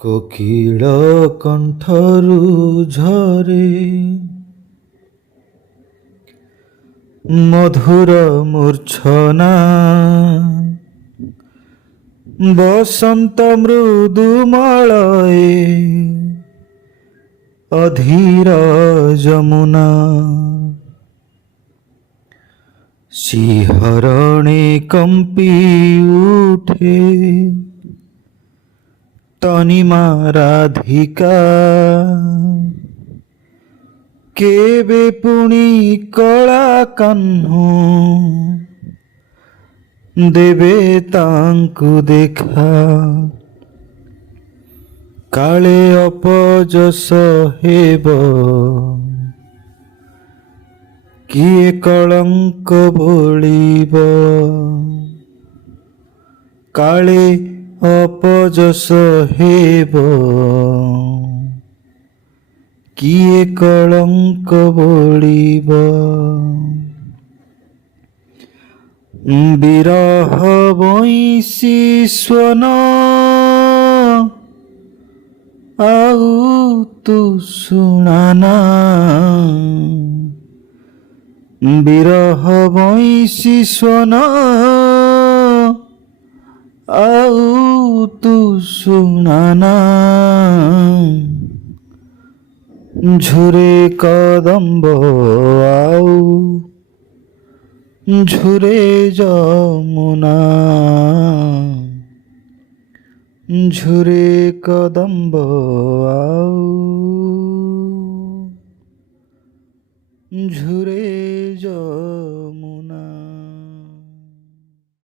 କୋକିଳ କଣ୍ଠରୁ ଝରେ ମଧୁର ମୂର୍ଚ୍ଛନା, ବସନ୍ତ ମୃଦୁମଳଏ ଅଧୀର ଯମୁନା। ଶିହରଣେ କମ୍ପି ଉଠେ ତନିମା ରାଧିକା, କେବେ ପୁଣି କଳା କାହ୍ନୁ ଦେବେ ତାଙ୍କୁ ଦେଖା। କାଳେ ଅପଯଶ ହେବ, କିଏ କଳଙ୍କ ବୋଳିବ। କାଳେ ଅପଯଶ ହେବ, କିଏ କଳଙ୍କ ବୋଳିବ। ବିରହ ବଇଁଶୀ ସ୍ୱନ ଆଉ ତୁ ଶୁଣାନା। ବିରହ ବଇଁଶୀ ସ୍ୱନ ଆଉ ତୁ ଶୁଣାନା। ଝୁରେ କଦମ୍ବ ଆଉ ଝୁରେ ଯମୁନା। ଝୁରେ କଦମ୍ବ ଆଉ ଝୁରେ ଯମୁନା।